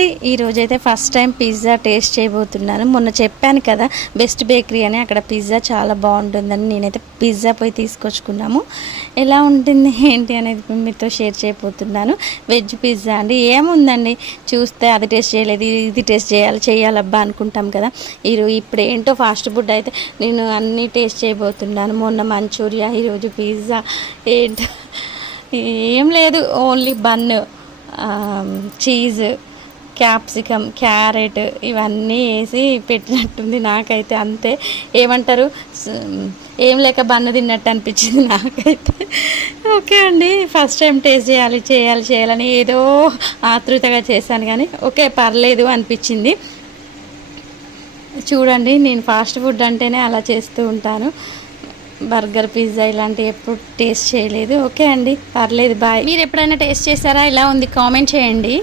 అండి, ఈరోజైతే first time pizza taste చేయబోతున్నాను. మొన్న చెప్పాను కదా బెస్ట్ బేకరీ అని, అక్కడ పిజ్జా చాలా బాగుంటుందని నేనైతే పిజ్జా పోయి తీసుకొచ్చుకున్నాము. ఎలా ఉంటుంది ఏంటి అనేది మీతో షేర్ చేయబోతున్నాను. వెజ్ పిజ్జా అండి, ఏముందండి చూస్తే అది టేస్ట్ చేయలేదు ఇది టేస్ట్ చేయాలబ్బా అనుకుంటాం కదా. ఇప్పుడు ఏంటో ఫాస్ట్ ఫుడ్ అయితే నేను అన్నీ టేస్ట్ చేయబోతున్నాను. మొన్న మంచూరియా, ఈరోజు పిజ్జా. ఏంటో ఏం లేదు, only bun, cheese, capsicum, carrot ఇవన్నీ వేసి పెట్టినట్టుంది. నాకైతే అంతే, ఏమంటారు, ఏం లేక బన్ను తిన్నట్టు అనిపించింది నాకైతే. ఓకే అండి, ఫస్ట్ టైం టేస్ట్ చేయాలని ఏదో ఆతృతగా చేశాను, కానీ ఓకే పర్లేదు అనిపించింది. చూడండి, నేను ఫాస్ట్ ఫుడ్ అంటేనే అలా చేస్తూ ఉంటాను. బర్గర్, పిజ్జా ఇలాంటివి ఎప్పుడు టేస్ట్ చేయలేదు. ఓకే అండి, పర్లేదు, బాయ్. మీరు ఎప్పుడైనా టేస్ట్ చేశారా? ఇలా ఉంది కామెంట్ చేయండి.